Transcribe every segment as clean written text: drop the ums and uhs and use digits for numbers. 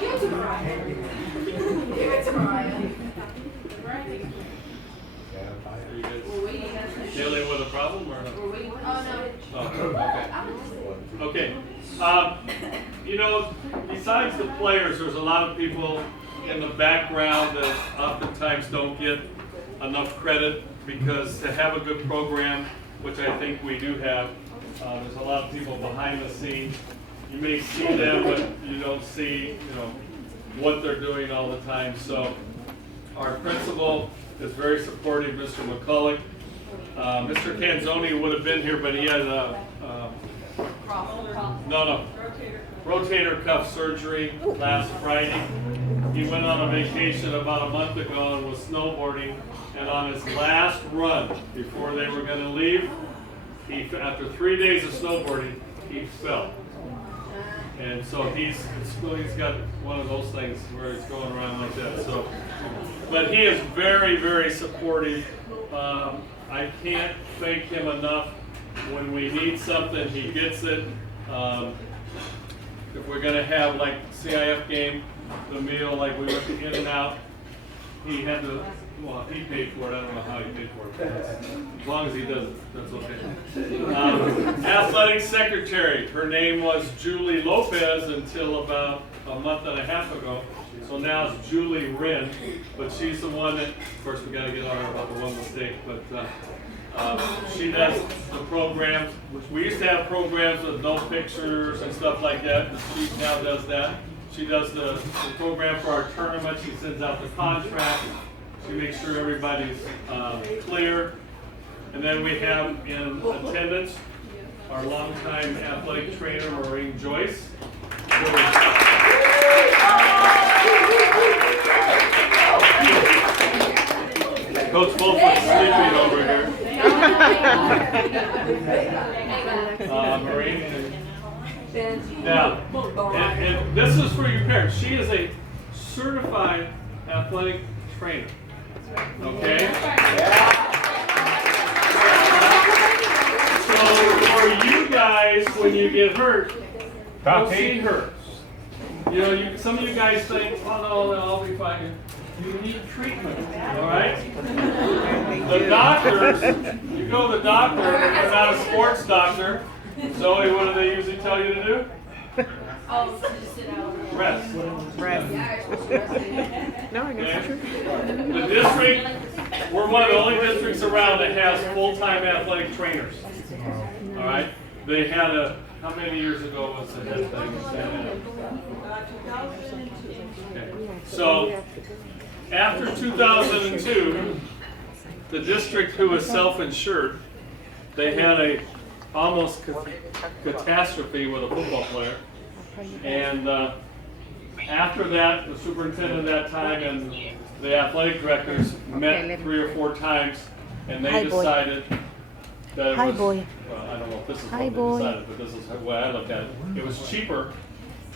Give it to Mariah. Give it to Mariah. Dealing with a problem or no? Oh, no. Okay. You know, besides the players, there's a lot of people in the background that oftentimes don't get enough credit because to have a good program, which I think we do have, there's a lot of people behind the scenes. You may see them, but you don't see, you know, what they're doing all the time. So our principal is very supportive, Mr. McCulloch. Mr. Canzoni would have been here, but he had rotator cuff surgery last Friday. He went on a vacation about a month ago and was snowboarding, and on his last run before they were going to leave, after 3 days of snowboarding, he fell. And so he's got one of those things where he's going around like that. So, but he is very, very supportive. I can't thank him enough. When we need something, he gets it. If we're going to have like CIF game, the meal, like we went to In-N-Out, he had to, well, he paid for it. I don't know how he paid for it. As long as he does it, that's okay. Athletic secretary, her name was Julie Lopez until about a month and a half ago. So now it's Julie Wren, but she's the one that, of course, we got to get on her about the one mistake, but she does the programs. We used to have programs with no pictures and stuff like that, but she now does that. She does the program for our tournament. She sends out the contract. She makes sure everybody's clear. And then we have in attendance our longtime athletic trainer, Maureen Joyce. Coach Wolf is sleeping over here. Maureen. Now, and this is for your parents. She is a certified athletic trainer. Okay? So for you guys, when you get hurt, go see her. You know, some of you guys think, oh no, I'll be fine. You need treatment, all right? The doctors, you go to the doctor, you're not a sports doctor. Zoe, what do they usually tell you to do? Oh, just sit out. Rest. No, I guess Okay. The district, we're one of the only districts around that has full-time athletic trainers. All right? They had how many years ago was the head thing? Okay. So, after 2002, the district who was self-insured, they had a almost catastrophe with a football player. And after that, the superintendent at that time and the athletic directors met 3 or 4 times, and they decided that it was, well, I don't know if this is what they decided, but this is the way I look at it. It was cheaper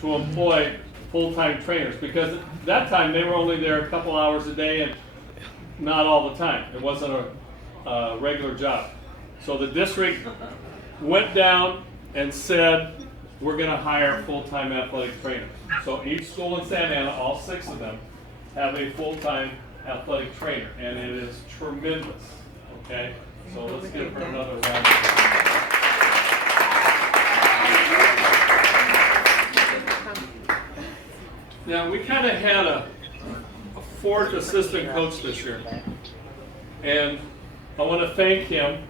to employ full-time trainers because at that time they were only there a couple hours a day and not all the time. It wasn't a regular job. So the district went down and said, we're going to hire full-time athletic trainers. So each school in Santa Ana, all 6 of them, have a full-time athletic trainer, and it is tremendous. Okay? So let's give her another round. Now, we kind of had a 4th assistant coach this year, and I want to thank him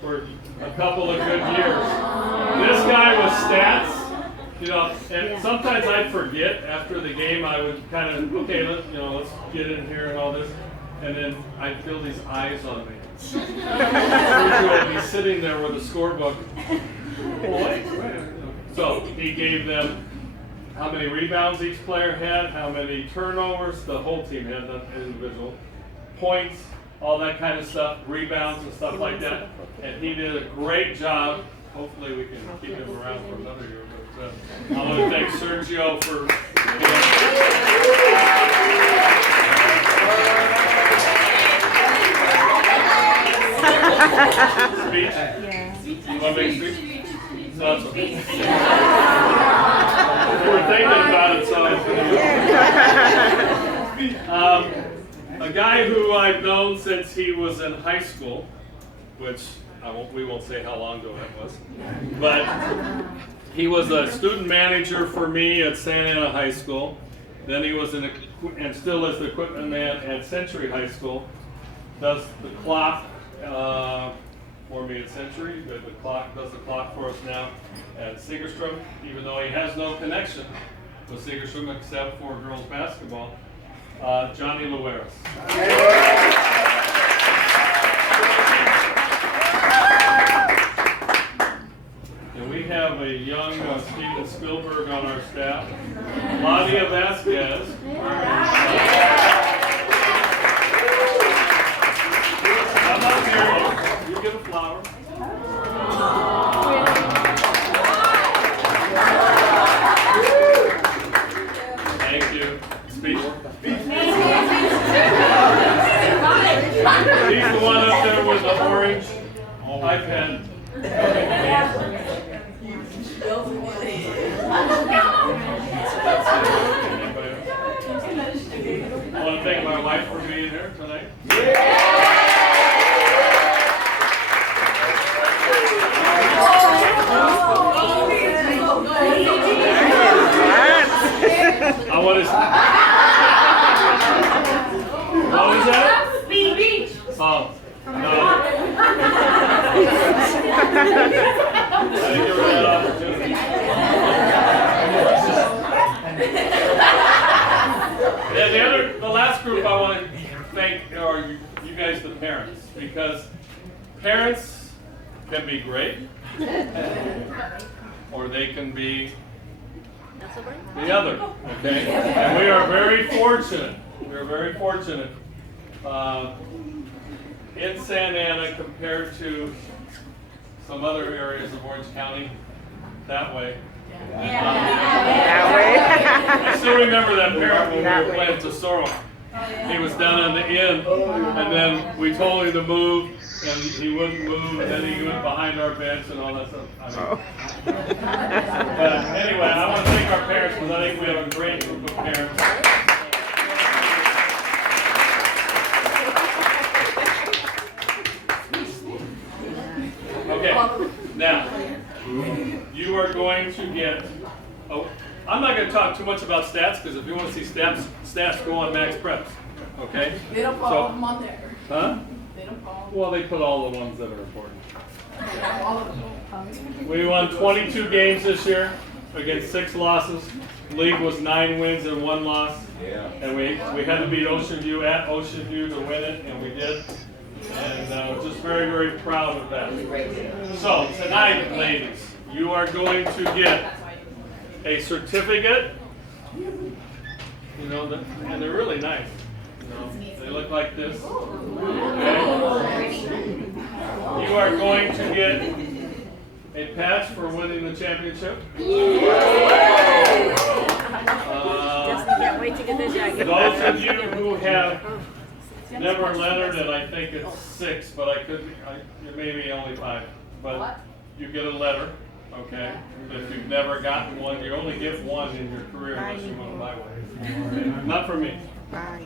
for a couple of good years. This guy was stats, you know, and sometimes I'd forget after the game. I would kind of, okay, let's get in here and all this, and then I'd feel these eyes on me. Sergio would be sitting there with a scorebook. So he gave them how many rebounds each player had, how many turnovers the whole team had, not individual, points, all that kind of stuff, rebounds and stuff like that. And he did a great job. Hopefully we can keep him around for another year. But I want to thank Sergio for speech. Yeah. You want to make a speech? No, that's okay. thinking about it, so a guy who I've known since he was in high school, which we won't say how long ago that was, but he was a student manager for me at Santa Ana High School. Then he was and still is the equipment man at Century High School. Does the clock for me at Century, but does the clock for us now at Segerstrom, even though he has no connection with Segerstrom except for girls basketball. Johnny Lueras. And we have a young Steven Spielberg on our staff. Claudia Vasquez. Come up here. You get a flower. Thank you. Speak. He's the one up there with the orange iPad. I want to thank my wife for being here tonight. I want to. What was that? Beach. Oh, no. I didn't give her that opportunity. Yeah, the last group I want to thank are you guys, the parents, because parents can be great, or they can be the other. Okay, and we are very fortunate. We are very fortunate in Santa Ana compared to some other areas of Orange County. That way. I still remember that parent when we were playing Tesoro. He was down on the end, and then we told him to move, and he wouldn't move, and then he went behind our bench and all that stuff. But anyway, I want to thank our parents because I think we have a great group of parents. Okay, now, you are going to get, I'm not going to talk too much about stats, because if you want to see stats go on Max Preps, okay? They don't follow them on there. Huh? They don't follow. Well, they put all the ones that are important. All of them. We won 22 games this year against 6 losses. League was 9 wins and 1 loss. Yeah. And we had to beat Ocean View at Ocean View to win it, and we did. And just very, very proud of that. So tonight, ladies, you are going to get a certificate. You know, and they're really nice. You know, they look like this. Okay. You are going to get a patch for winning the championship. Can't wait to get the jacket. Those of you who have never lettered, and I think it's 6, but it may be only 5, but you get a letter, okay? If you've never gotten one, you only get one in your career unless you want to buy one. Okay? Not for me.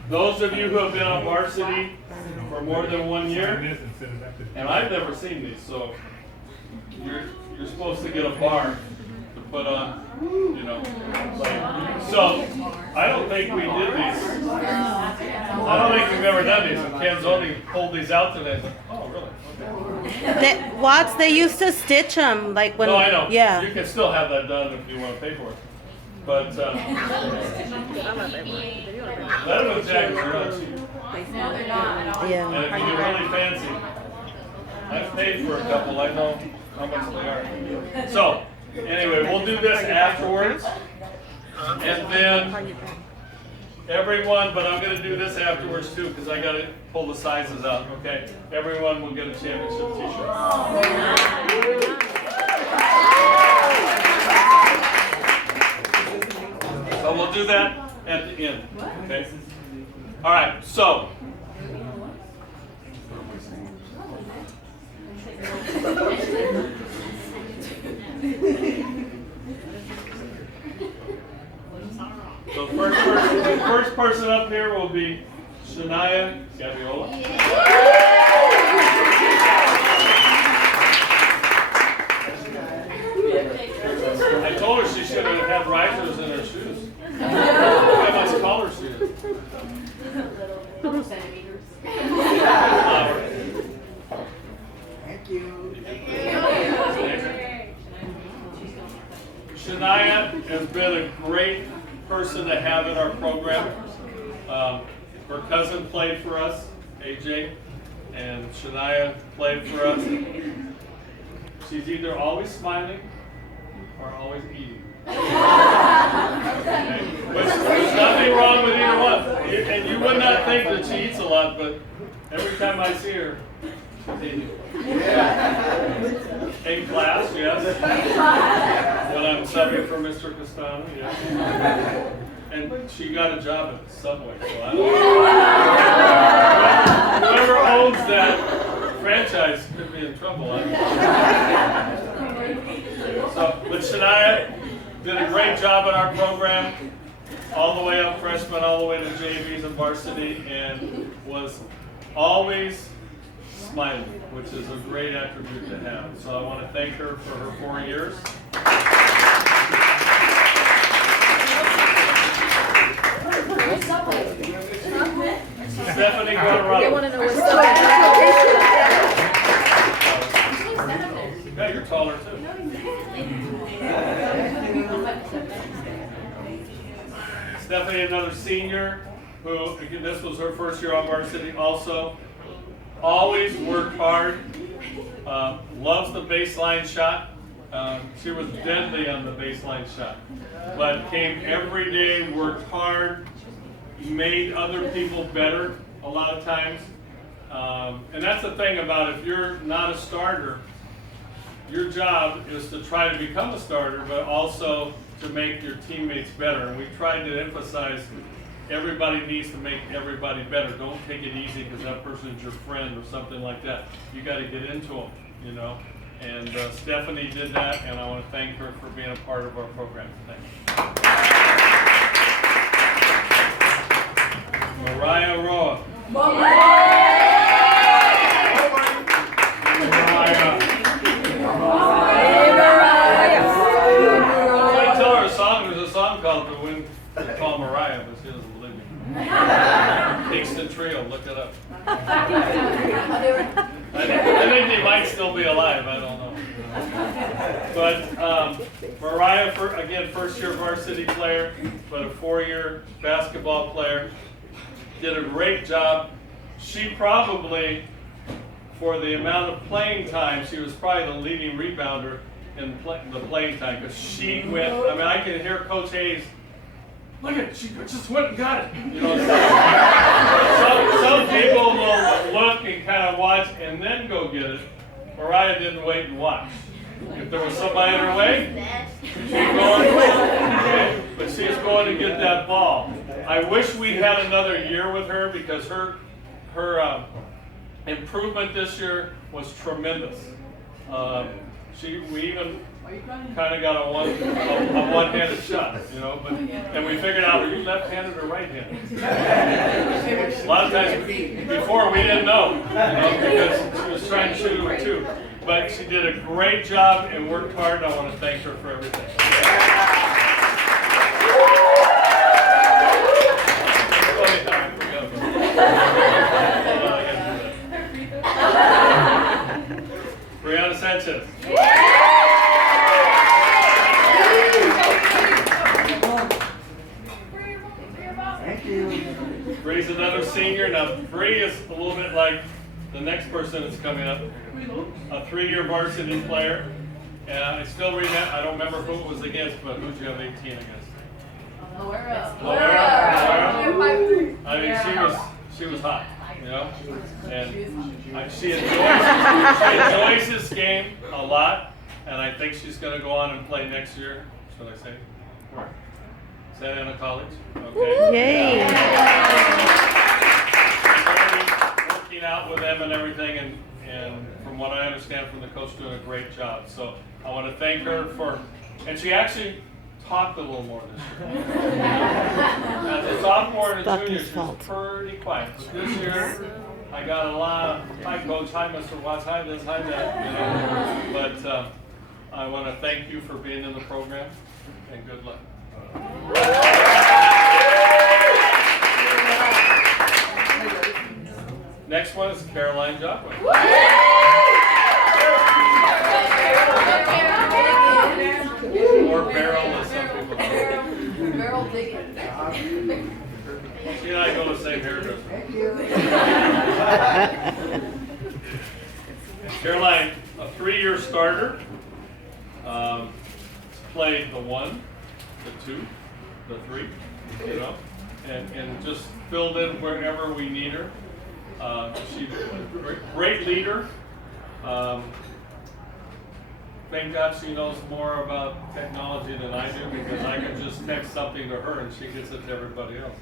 Those of you who have been on varsity for more than 1 year, and I've never seen these, so you're supposed to get a bar to put on, you know, like, so I don't think we did these. I don't think we've ever done these. And Ken's only pulled these out today. I said, oh, really? Okay. Watts, they used to stitch them, like when. No, I know. Yeah. You can still have that done if you want to pay for it. But Letterman jackets are really cheap. No, they're not. Yeah. And if you're really fancy, I've paid for a couple. I know how much they are. So, anyway, we'll do this afterwards. And then everyone, but I'm going to do this afterwards too because I got to pull the sizes out, okay? Everyone will get a championship t-shirt. So we'll do that at the end, okay? All right, so. first person up here will be Shania Gaviola. I told her she should have had risers in her shoes. I must call her shoes. Couple centimeters. Thank you. Shania has been a great person to have in our program. Her cousin played for us, AJ, and Shania played for us. She's either always smiling or always eating. Okay. There's nothing wrong with either one. And you would not think that she eats a lot, but every time I see her, she's eating. In class, yes. When I'm subbing for Mr. Castano, yes. And she got a job at Subway, so I don't know. Whoever owns that franchise could be in trouble. I don't know. So, but Shania did a great job in our program, all the way up freshman, all the way to JVs and varsity, and was always smiling, which is a great attribute to have. So I want to thank her for her 4 years. Stephanie Guadarrama. They want to know what's up. Yeah, you're taller too. Stephanie, another senior, who, again, this was her first year on varsity also. Always worked hard, loves the baseline shot. She was deadly on the baseline shot, but came every day, worked hard, made other people better a lot of times. And that's the thing about if you're not a starter, your job is to try to become a starter, but also to make your teammates better. And we tried to emphasize everybody needs to make everybody better. Don't take it easy because that person's your friend or something like that. You got to get into them, you know. And Stephanie did that, and I want to thank her for being a part of our program. Thank you. Mariah Roa. I tell her a song. There's a song called "The Wind." They call Mariah, but she doesn't believe me. Kingston Trio, look it up. I think they might still be alive. I don't know. But Mariah, again, first-year varsity player, but a 4-year basketball player, did a great job. She probably, for the amount of playing time, she was probably the leading rebounder in the playing time because she went. I mean, I can hear Coach Hayes. Look at it, she just went and got it. You know, some people will look and kind of watch and then go get it. Mariah didn't wait and watch. If there was somebody in her way, she's going to it. Okay? But she's going to get that ball. I wish we had another year with her because her improvement this year was tremendous. We even kind of got a one-handed shot, you know, and we figured out, are you left-handed or right-handed? A lot of times before we didn't know, you know, because she was trying to shoot it with two. But she did a great job and worked hard, and I want to thank her for everything. Brianna Sanchez. Thank you. Bree's another senior. Now, Bree is a little bit like the next person that's coming up. A 3-year varsity player. And I still remember, I don't remember who it was against, but who'd you have 18 against? Loera. I mean, she was hot, you know? And she enjoys this game a lot. And I think she's going to go on and play next year. Should I say? Where? Santa Ana College. Okay. Yay. Working out with them and everything, and from what I understand from the coach, doing a great job. So I want to thank her for, and she actually talked a little more this year. That's the sophomore and the Not junior, his she fault. was pretty quiet. But this year, I got a lot of, hi coach, hi Mr. Watts, hi this, hi that, you know. But I want to thank you for being in the program, and good luck. Next one is Caroline Jockway. Or Beryl, as some people call it. Barrel digging. She and I go the same hairdresser. Thank you. Caroline, a 3-year starter, played the 1, the 2, the 3, you know, and just filled in wherever we need her. She's a great leader. Thank God she knows more about technology than I do, because I can just text something to her and she gets it to everybody else.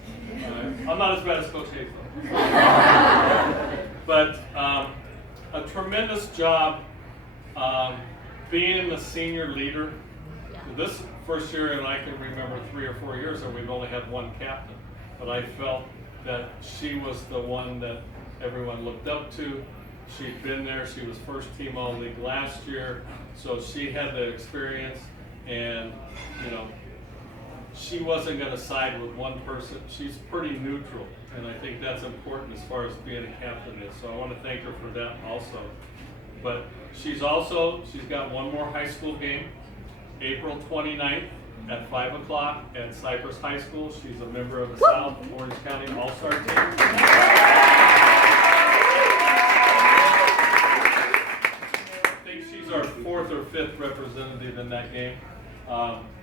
I'm not as bad as Coach Hayes though. But a tremendous job being the senior leader. This first year, and I can remember 3 or 4 years that we've only had one captain, but I felt that she was the one that everyone looked up to. She'd been there. She was first team All-League last year, so she had the experience, and you know, she wasn't going to side with one person. She's pretty neutral, and I think that's important as far as being a captain is. So I want to thank her for that also. But she's got one more high school game, April 29th at 5 o'clock at Cypress High School. She's a member of the South Orange County All-Star team. Our 4th or 5th representative in that game.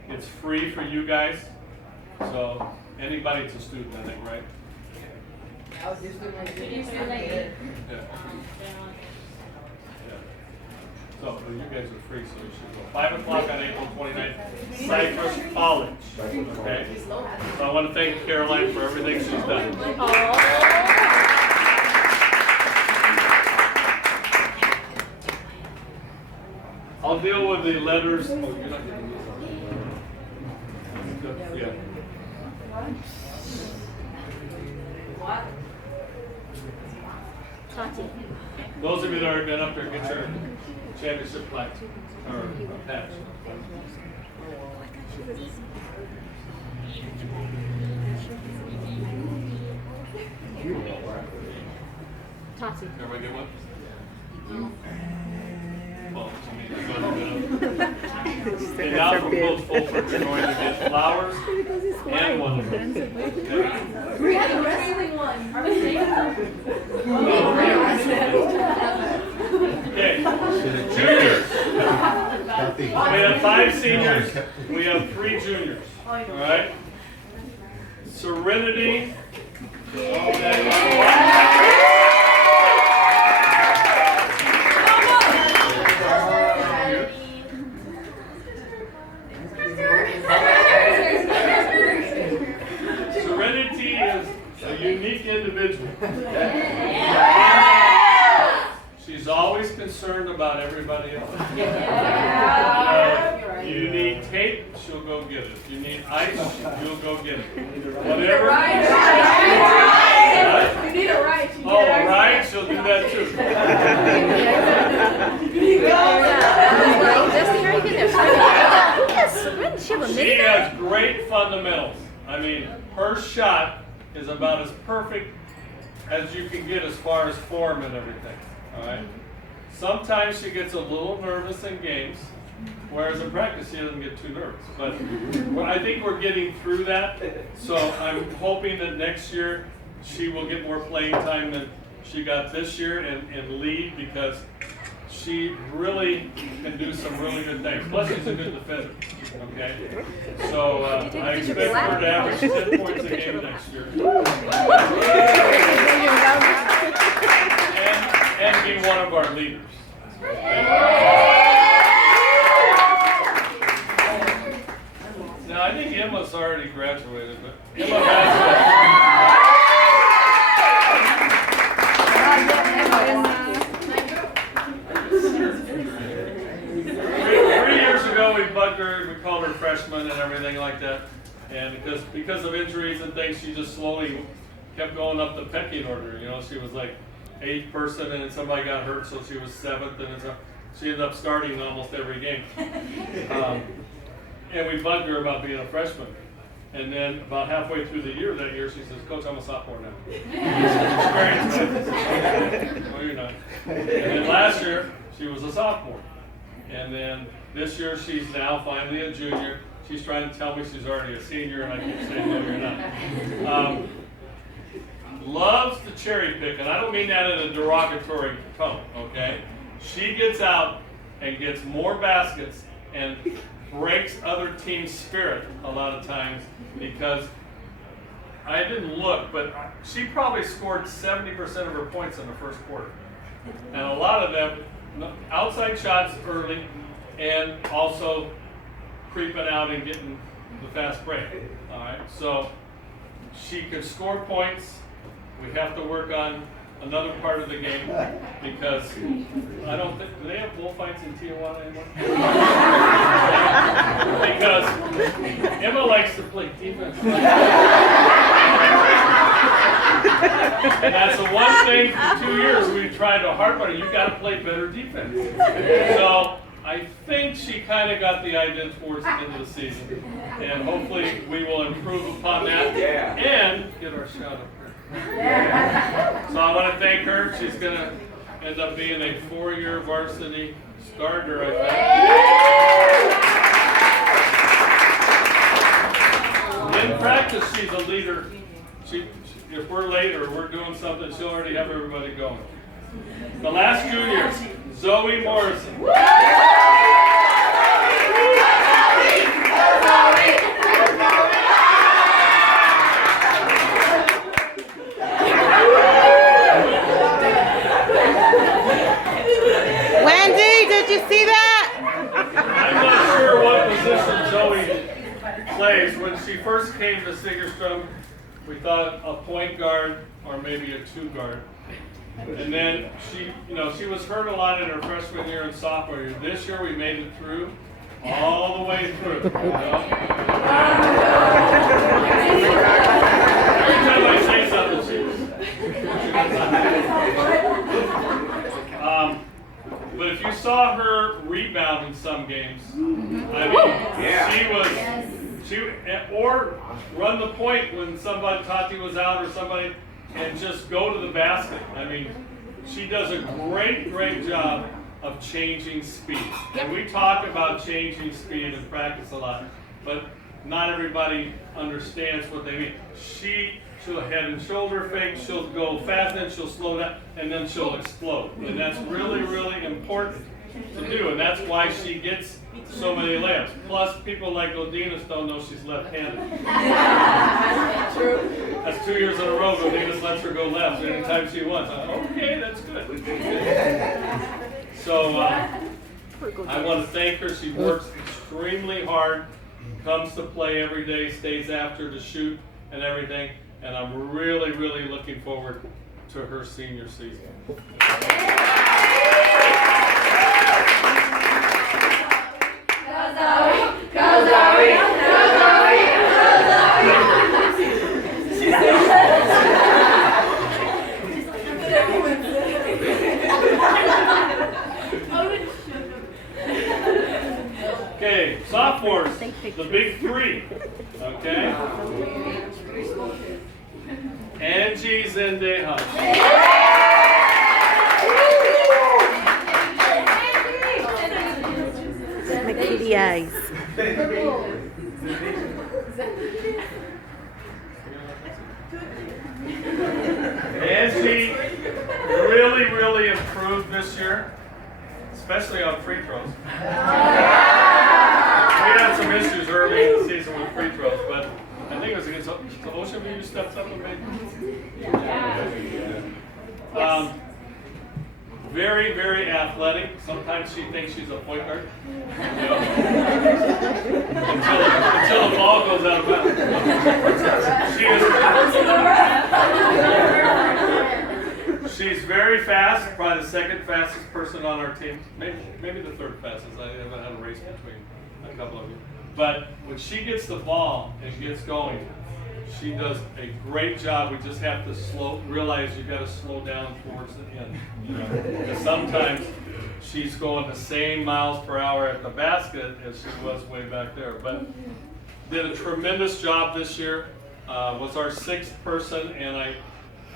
It's free for you guys, so anybody's a student, I think, right? I was just doing like this. Yeah. So you guys are free, so you should go. 5 o'clock on April 29th, Cypress College. Okay. So I want to thank Caroline for everything she's done. I'll deal with the letters. Oh, you're not getting these. Yeah. What? Those of you that already been up there, get your championship plaque or patch. Tati. Everybody get one? Well, I mean, you're going to get them. And now from both folks, we're going to get flowers and one of them. Okay. We had a wrestling one. Okay. Juniors. We have 5 seniors. We have 3 juniors. All right. Serenity. Serenity is a unique individual. She's always concerned about everybody else. You need tape, she'll go get it. If you need ice, you'll go get it. Whatever. You need a ride. Oh, a ride, she'll do that too. She has great fundamentals. I mean, her shot is about as perfect as you can get as far as form and everything. All right. Sometimes she gets a little nervous in games, whereas in practice she doesn't get too nervous. But I think we're getting through that. So I'm hoping that next year she will get more playing time than she got this year and lead, because she really can do some really good things. Plus she's a good defender. Okay. So I expect her to average 10 points a game next year. And be one of our leaders. Now I think Emma's already graduated, but Emma has 3 years ago we bugged her, we called her freshman and everything like that. And because of injuries and things, she just slowly kept going up the pecking order. You know, she was like 8th person, and then somebody got hurt, so she was 7th, and she ended up starting almost every game. And we bugged her about being a freshman. And then about halfway through the year that year, she says, "Coach, I'm a sophomore now." No, you're not. And then last year, she was a sophomore. And then this year, she's now finally a junior. She's trying to tell me she's already a senior, and I keep saying, "No, you're not." Loves to cherry pick, and I don't mean that in a derogatory tone, okay? She gets out and gets more baskets and breaks other teams' spirit a lot of times because I didn't look, but she probably scored 70% of her points in the first quarter. And a lot of them, outside shots early, and also creeping out and getting the fast break. All right, so she can score points. We have to work on another part of the game because I don't think, do they have bullfights in Tijuana anymore? Because Emma likes to play defense. And that's the one thing for 2 years we tried to harp on. You got to play better defense. So I think she kind of got the idea towards the end of the season, and hopefully we will improve upon that and get our shot up there. So I want to thank her. She's going to end up being a 4-year varsity starter, I think. In practice, she's a leader. If we're late or we're doing something, she'll already have everybody going. The last junior, Zoe Morrison. Wendy, did you see that? I'm not sure what position Zoe plays. When she first came to Sigerstrom, we thought a point guard or maybe a 2 guard. And then she was hurt a lot in her freshman year and sophomore year. This year we made it through, all the way through. You know? Every time I say something, but if you saw her rebound in some games, I mean, or run the point when Tati was out or somebody, and just go to the basket. I mean, she does a great job of changing speed. And we talk about changing speed in practice a lot, but not everybody understands what they mean. She'll head and shoulder fake, she'll go fast, then she'll slow down, and then she'll explode. And that's really important to do, and that's why she gets so many layups. Plus, people like Godinez don't know she's left-handed. True. That's 2 years in a row. Godinez lets her go left anytime she wants. Okay, that's good. So I want to thank her. She works extremely hard, comes to play every day, stays after to shoot and everything. And I'm really looking forward to her senior season. Okay, sophomores, the big 3. Okay. Angie Zendeja. My kitty eyes. Angie really improved this year, especially on free throws. We had some issues early in the season with free throws, but I think it was against Ocean View stepped up and made. Very athletic. Sometimes she thinks she's a point guard. You know, until the ball goes out of bounds. She's very fast, probably the 2nd fastest person on our team. Maybe the 3rd fastest. I haven't had a race between a couple of you. But when she gets the ball and gets going, she does a great job. We just have to realize you got to slow down towards the end. You know, because sometimes she's going the same miles per hour at the basket as she was way back there. But did a tremendous job this year. Was our 6th person, and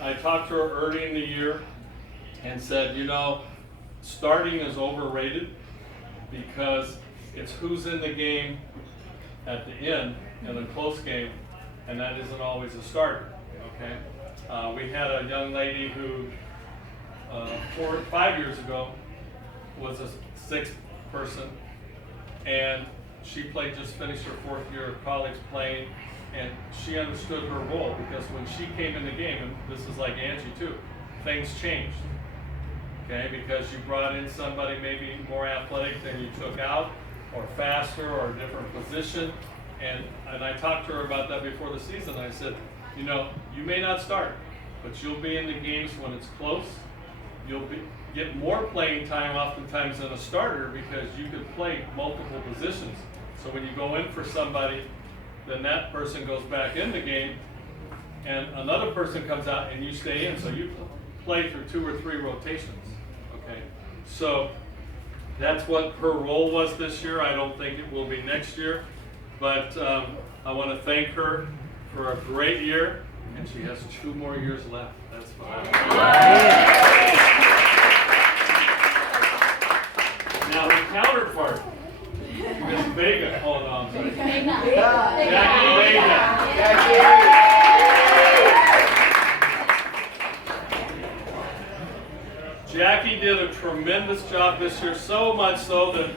I talked to her early in the year and said, you know, starting is overrated because it's who's in the game at the end in a close game, and that isn't always a starter. Okay, we had a young lady who 4 or 5 years ago was a 6th person, and she just finished her 4th year of college playing, and she understood her role because when she came in the game, and this is like Angie too, things changed. Okay, because you brought in somebody maybe more athletic than you took out, or faster, or a different position, and I talked to her about that before the season. I said, you know, you may not start, but you'll be in the games when it's close. You'll get more playing time oftentimes than a starter because you could play multiple positions. So when you go in for somebody, then that person goes back in the game, and another person comes out and you stay in. So you play through 2 or 3 rotations. Okay, so that's what her role was this year. I don't think it will be next year, but I want to thank her for a great year, and she has 2 more years left. That's fine. Now the counterpart, Miss Vega. Hold on. Sorry. Jackie Vega. Jackie did a tremendous job this year, so much so that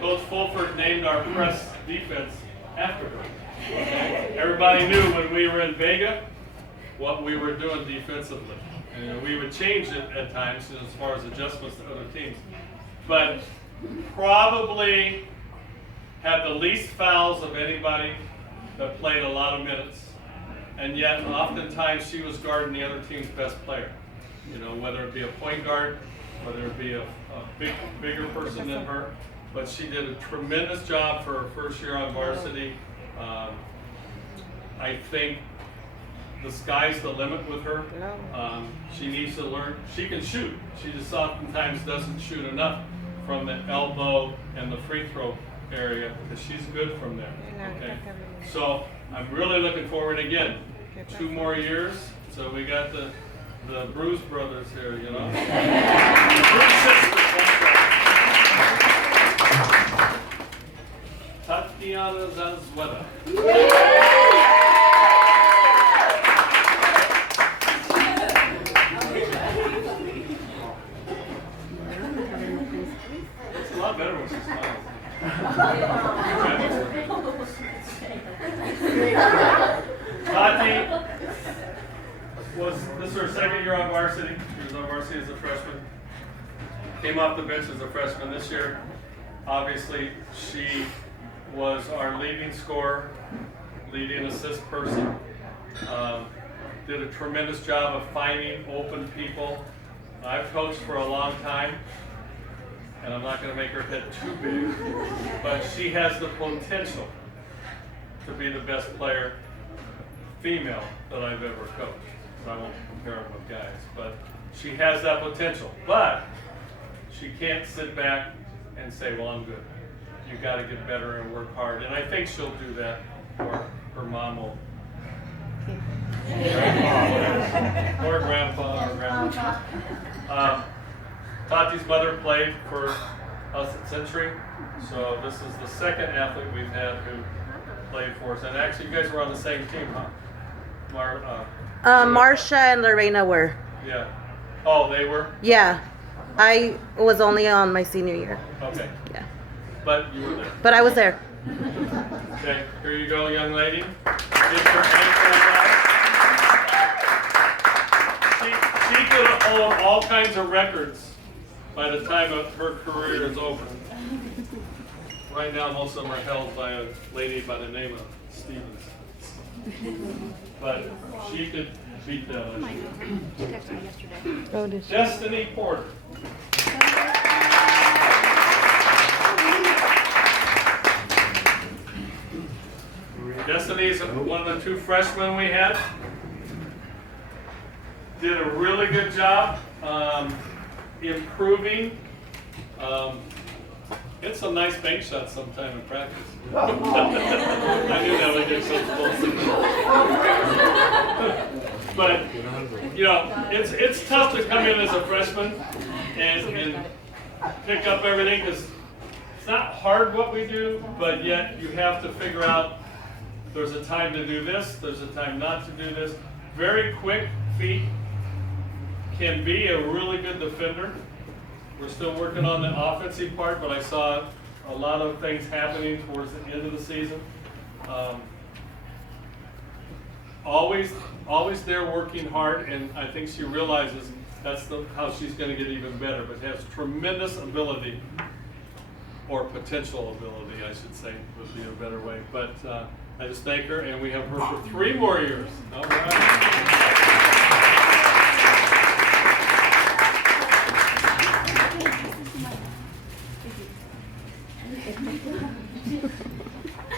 Coach Fulford named our press defense after her. Okay? Everybody knew when we were in Vega what we were doing defensively. And we would change it at times as far as adjustments to other teams. But probably had the least fouls of anybody that played a lot of minutes. And yet, oftentimes, she was guarding the other team's best player. You know, whether it be a point guard, whether it be a bigger person than her. But she did a tremendous job for her first year on varsity. I think the sky's the limit with her. She needs to learn. She can shoot. She just oftentimes doesn't shoot enough from the elbow and the free throw area because she's good from there. Okay, so I'm really looking forward again. 2 more years. So we got the Bruce brothers here, you know. Bruce sisters. Tatiana Zazueta. It's a lot better when she smiles. Tati this is her 2nd year on varsity. She was on varsity as a freshman. Came off the bench as a freshman this year. Obviously, she was our leading scorer, leading assist person. Did a tremendous job of finding open people. I've coached for a long time, and I'm not going to make her head too big, but she has the potential to be the best player, female, that I've ever coached. I won't compare them with guys, but she has that potential. But she can't sit back and say, well, I'm good. You got to get better and work hard. And I think she'll do that, or her mom will. Or grandpa or grandma. Tati's mother played for us at Century, so this is the 2nd athlete we've had who played for us. And actually, you guys were on the same team, huh? Marcia and Lorena were. Yeah. Oh, they were? Yeah. I was only on my senior year. Okay. Yeah. But you were there. But I was there. Okay, here you go, young lady. Give her a hand. She could hold all kinds of records by the time of her career is over. Right now, most of them are held by a lady by the name of Stevens. But she could beat that. She texted me yesterday. Oh, did she? Destiny Porter. Destiny's one of the 2 freshmen we had. Did a really good job improving. It's a nice bank shot sometime in practice. I knew that would get so close. But, you know, it's tough to come in as a freshman and pick up everything, because it's not hard what we do, but yet you have to figure out there's a time to do this, there's a time not to do this. Very quick feet, can be a really good defender. We're still working on the offensive part, but I saw a lot of things happening towards the end of the season. Always there working hard, and I think she realizes that's how she's going to get even better, but has tremendous ability, or potential ability, I should say, would be a better way. But I just thank her, and we have her for 3 more years. All right.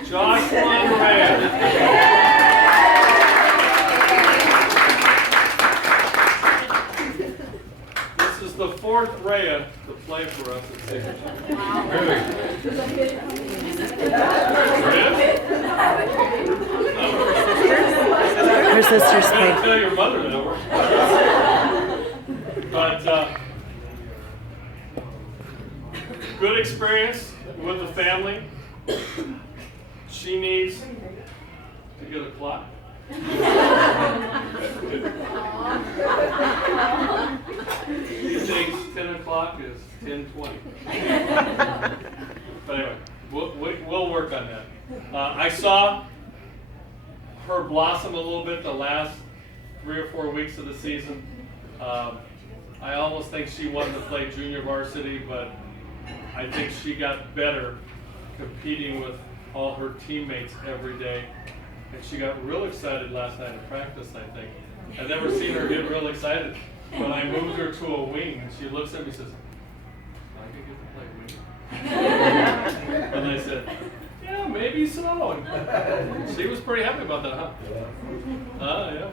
Jocelyn Rand. This is the 4th Rhea to play for us at Signature. Her sister's I played. didn't tell your mother that. But good experience with the family. She needs to get a clock. She thinks 10 o'clock is 10:20. But anyway, we'll work on that. I saw her blossom a little bit the last 3 or 4 weeks of the season. I almost think she wanted to play junior varsity, but I think she got better competing with all her teammates every day. And she got real excited last night at practice, I think. I've never seen her get real excited. When I moved her to a wing, and she looks at me and says, I could get to play wing. And I said, yeah, maybe so. And she was pretty happy about that, huh? Yeah.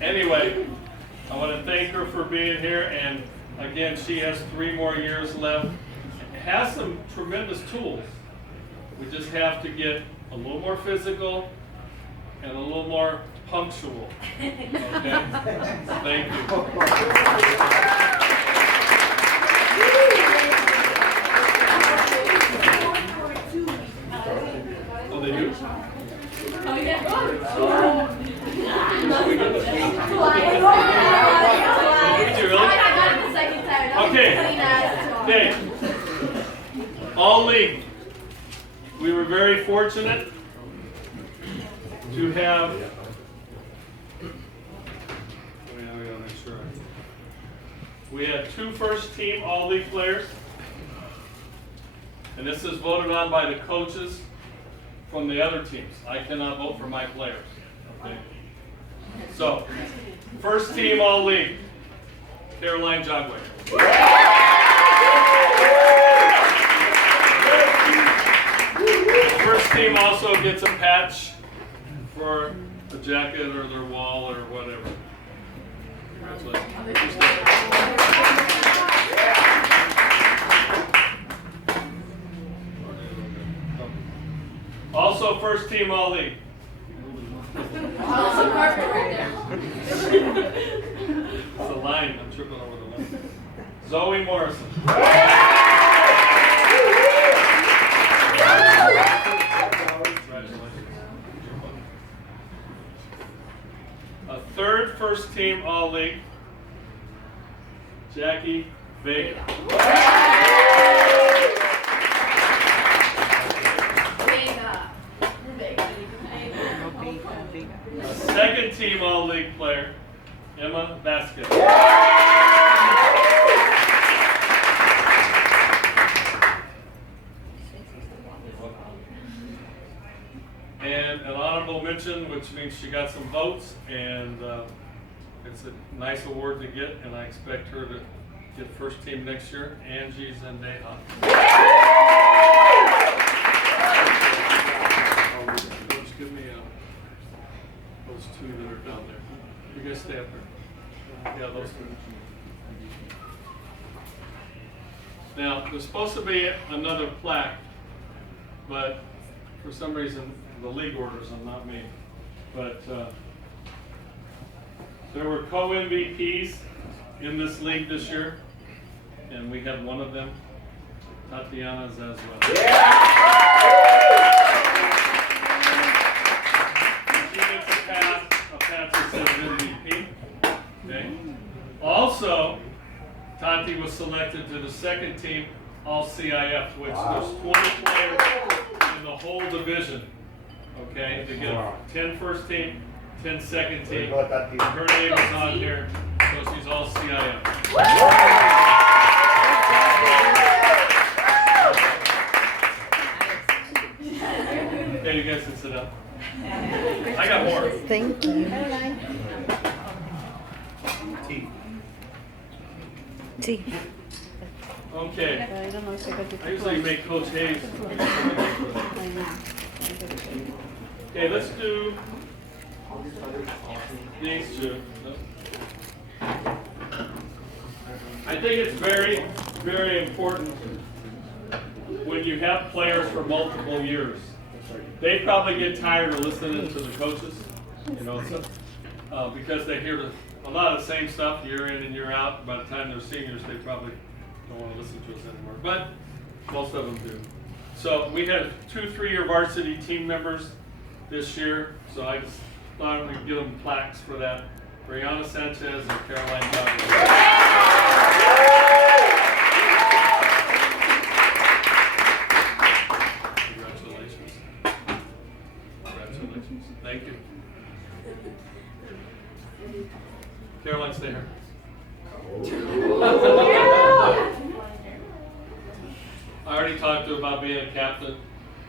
Anyway, I want to thank her for being here. And again, she has 3 more years left. Has some tremendous tools. We just have to get a little more physical and a little more punctual. Okay? Thank you. Oh, they do? Oh, yeah. Did you really? Okay. Okay. All league. We were very fortunate to have. We had 2 first-team all-league players, and this is voted on by the coaches from the other teams. I cannot vote for my players. Okay. So, first-team all-league, Caroline Jogway. First team also gets a patch for a jacket or their wall or whatever. Also first team all league. It's a line. I'm tripping over the line. Zoe Morrison. A third first team all league, Jackie Vega. A second team all league player, Emma Vasquez. And an honorable mention, which means she got some votes, and it's a nice award to get, and I expect her to get first team next year, Angie Zendeja. two that are down there. You guys stay up there. Yeah, those two. Now, there's supposed to be another plaque, but for some reason, the league orders them, not me. But there were co-MVPs in this league this year, and we had one of them. Tatiana's as well. She gets a pass that says MVP. Okay. Also, Tati was selected to the second team All-CIF, which there's 20 players in the whole division. Okay, they get 10 first team, 10 second team. Her name is on here, so she's All-CIF. Okay, you guys can sit up. I got more. Thank you. Tea. Okay. I usually make Coach Hayes. Okay, let's do these two. I think it's very, very important when you have players for multiple years. They probably get tired of listening to the coaches, you know, because they hear a lot of the same stuff year in and year out. By the time they're seniors, they probably don't want to listen to us anymore, but most of them do. So we had 2 3-year varsity team members this year, so I just thought we'd give them plaques for that. Brianna Sanchez and Caroline Douglas. Congratulations. Congratulations. Thank you. Caroline, stay here. I already talked to her about being a captain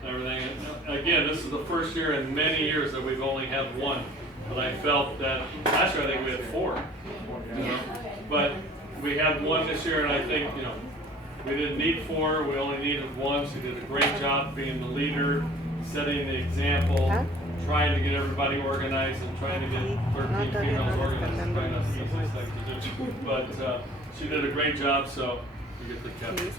and everything. Again, this is the first year in many years that we've only had one. But I felt that last year I think we had 4. You know? But we had one this year, and I think, you know, we didn't need 4. We only needed 1. She did a great job being the leader, setting the example, trying to get everybody organized, and trying to get 13 females organized. It's probably not the easiest thing to do. But she did a great job, so you get the captain.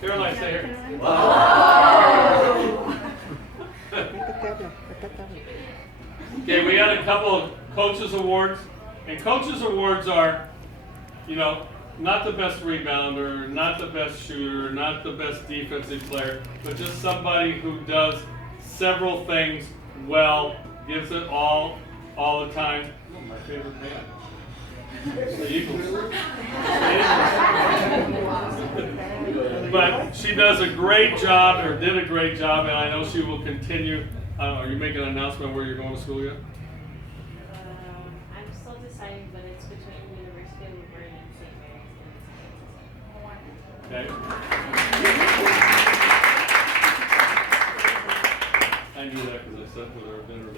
Caroline, stay here. Okay, we had a couple of coaches awards, and coaches awards are, you know, not the best rebounder, not the best shooter, not the best defensive player, but just somebody who does several things well, gives it all the time. Oh, my favorite band. The Eagles. But she does a great job, or did a great job, and I know she will continue. Are you making an announcement where you're going to school yet? I'm still deciding, but it's between University of Laverne and St. Mary's. Okay. I knew that because I sat with her at dinner.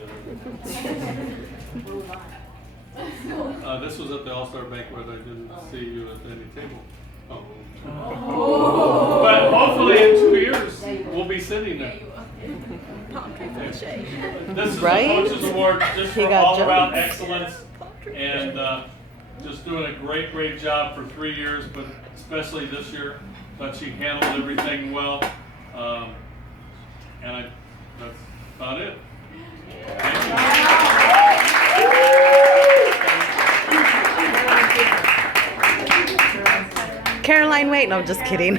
This was at the All-Star banquet. I didn't see you at any table. Oh. But hopefully in 2 years, we'll be sitting there. This is Right? the Coaches Award just for all-around excellence, and just doing a great job for 3 years, but especially this year. But she handled everything well, and that's about it. Thank you. Caroline, wait. No, I'm just kidding.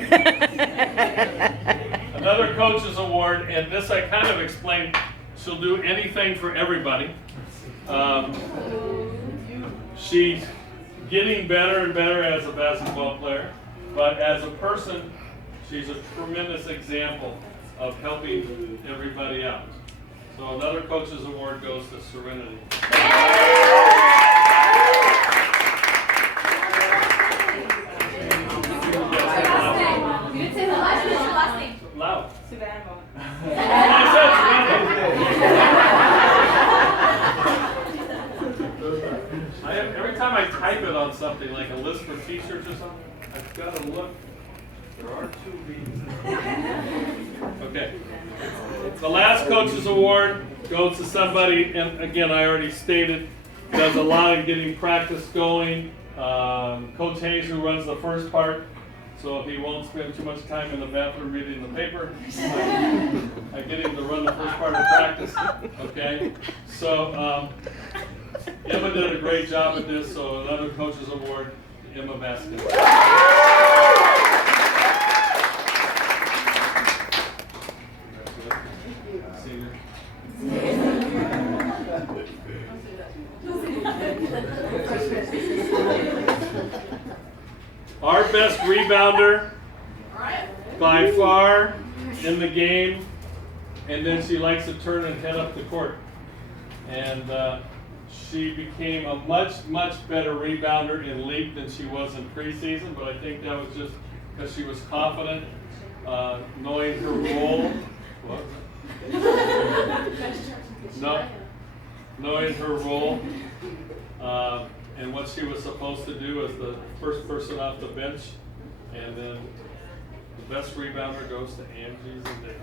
Another Coaches Award, and this I kind of explained. She'll do anything for everybody. She's getting better and better as a basketball player, but as a person, she's a tremendous example of helping everybody out. So another Coaches Award goes to Serenity. Loud. Every time I type it on something, like a list for t-shirts or something, I've got to look. There are 2 B's. Okay. The last coach's award goes to somebody, and again, I already stated, does a lot in getting practice going. Coach Hayes, who runs the first part, so he won't spend too much time in the bathroom reading the paper. I get him to run the first part of practice. Okay. So Emma did a great job at this, so another coach's award to Emma Vasquez. Our best rebounder by far in the game, and then she likes to turn and head up the court. And she became a much better rebounder in league than she was in preseason, but I think that was just because she was confident, knowing her role. What? No, knowing her role. And what she was supposed to do as the first person off the bench. And then the best rebounder goes to Angie Zendaya.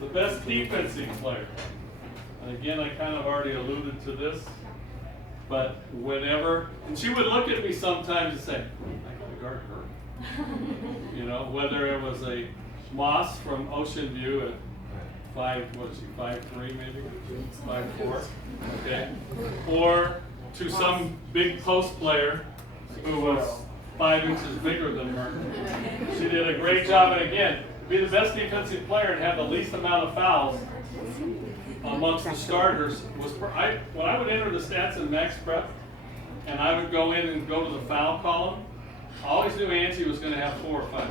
The best defensive player. And again, I kind of already alluded to this, but whenever, and she would look at me sometimes and say, I gotta guard her. You know, whether it was a Moss from Ocean View at 5'3" maybe, 5'4", okay, or to some big post player who was 5 inches bigger than her. She did a great job, and again, to be the best defensive player and have the least amount of fouls amongst the starters was, when I would enter the stats in Max Prep, and I would go in and go to the foul column, I always knew Angie was going to have 4 or 5.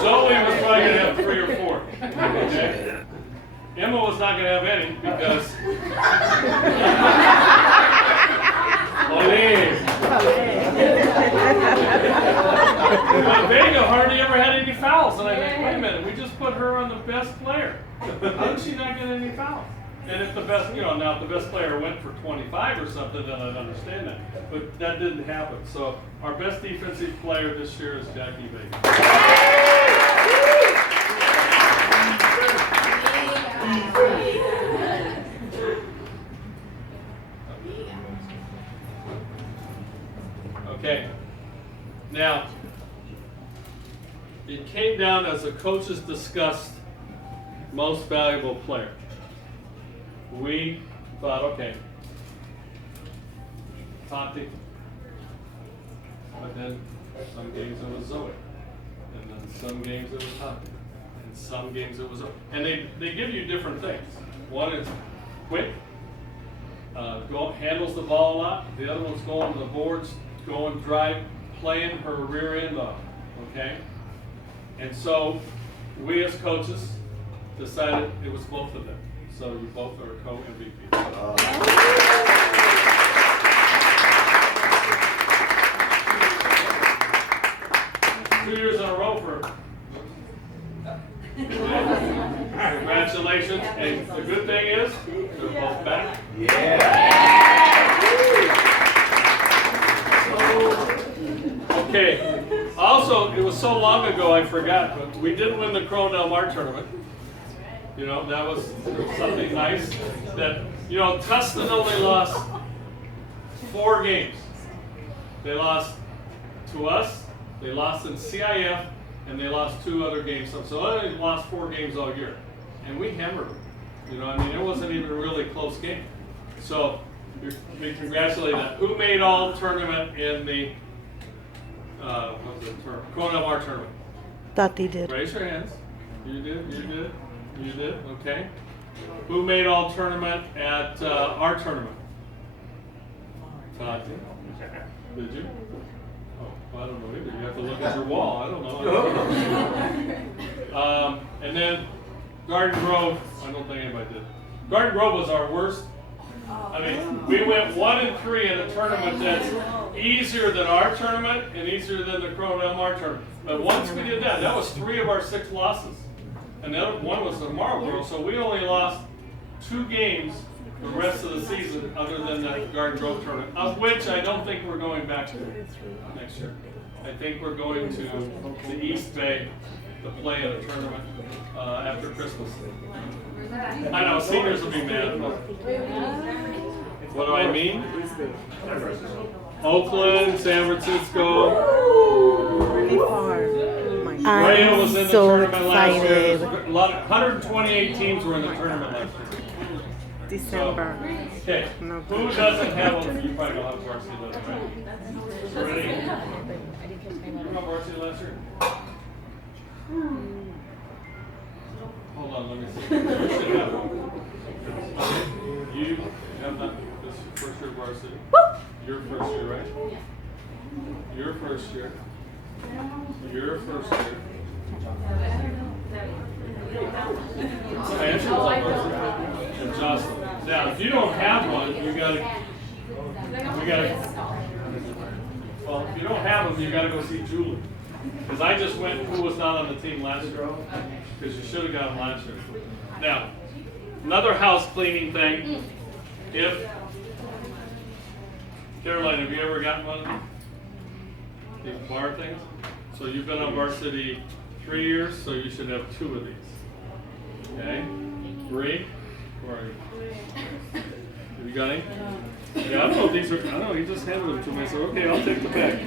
Zoe was probably going to have 3 or 4. Okay? Emma was not going to have any because Vega hardly ever had any fouls, and I think, wait a minute, we just put her on the best player. How did she not get any fouls? And if the best, now if the best player went for 25 or something, then I'd understand that. But that didn't happen. So our best defensive player this year is Jackie Baker. Okay. Now, it came down as the coaches discussed most valuable player. We thought, okay, Tati, but then some games it was Zoe, and then some games it was Tati, and some games it was Zoe. And they give you different things. One is quick, handles the ball a lot. The other one's going to the boards, going drive, playing her rear end off, okay? And so we as coaches decided it was both of them. So you both are co-MVP. 2 years in a row for congratulations. And the good thing is, they're both back. Okay. Also, it was so long ago I forgot, but we did win the Corona Del Mar tournament. That was something nice. That, Tustin only lost 4 games. They lost to us, they lost in CIF, and they lost 2 other games. So they only lost 4 games all year. And we hammered them. It wasn't even a really close game. So we congratulate them. Who made all tournament in the Corona Del Mar tournament? Tati did. Raise your hands. You did. You did, okay. Who made all tournament at our tournament? Tati. Did you? Oh, well, I don't know either. You have to look at your wall. I don't know. And then Garden Grove, I don't think anybody did. Garden Grove was our worst. We went 1-3 in a tournament that's easier than our tournament and easier than the Corona Del Mar tournament. But once we did that was 3 of our 6 losses. And the other one was the Marlboro, so we only lost 2 games the rest of the season other than the Garden Grove tournament, of which I don't think we're going back to next year. I think we're going to the East Bay to play in a tournament after Christmas. I know, seniors will be mad, but what do I mean? Oakland, San Francisco. Pretty far. Oh my God. Raya was in I'm the so tournament last year. excited. A lot of, 128 teams were in the tournament last year. December. Okay, No. who doesn't have one? You probably don't have varsity last, right? Ready? Who got varsity last year? Hold on, let me see. You should have one. You have not, this is your first year varsity. Your first year, right? Your first year. Your first year. Ashley was on varsity. And Jocelyn. Now, if you don't have one, you gotta, well, if you don't have them, you gotta go see Julie. Because I just went, who was not on the team last year? Because you should have got them last year. Now, another house cleaning thing. If, Caroline, have you ever gotten one of these bar things? So you've been on varsity 3 years, so you should have 2 of these. Okay? 3? Where are you? Have you got any? Yeah, I don't know if these are, I don't know, he just handed them to me, so okay, I'll take the bag.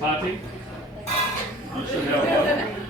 Tati? You should have one.